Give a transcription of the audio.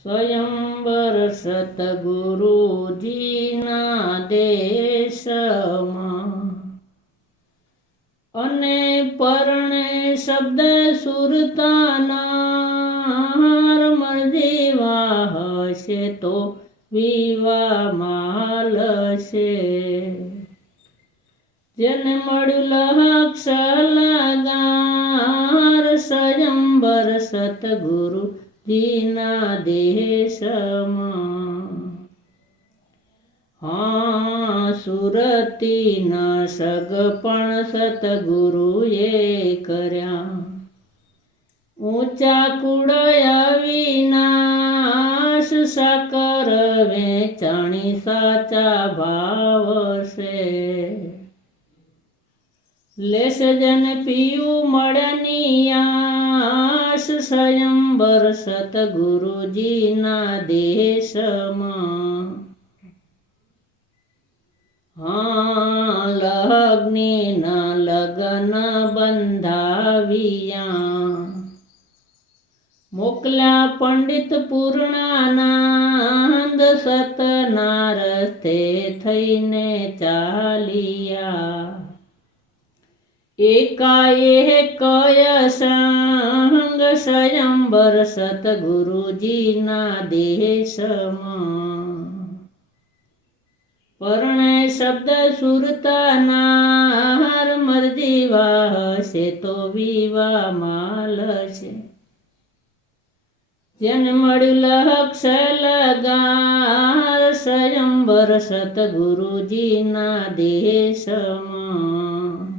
સ્વયંવર સતગુરુજીના દેશમાં અને પરણે શબ્દ સુરતાના મરજીવા હશે તો વિવા માલશે. જેને મળ્યું લક્ષ લગાર સ્વયંવર સતગુરુજીના દેશમાં. સુરતી ન સગપણ સતગુરુએ કર્યા ઊંચા કુળય વિનાશ. સાકર વેચાણી સાચા ભાવ છે. લેશ જન પીવું મળનિયાસ સ્વયંવર સતગુરુજીના દેશમાં. લગ્નના લગન બંધાવ્યા મોકલ્યા પંડિત પૂર્ણાનંદ. સતના રસ્તે થઈને ચાલ્યા એકાએક સંગ સ્વયંવર સતગુરુજીના દેશમાં. પરણે શબ્દ સુરતાના મરજીવા હશે તો વિવા માલશે. જેને મળ્યું લક્ષ લગાર સ્વયંવર સતગુરુજીના દેશમાં.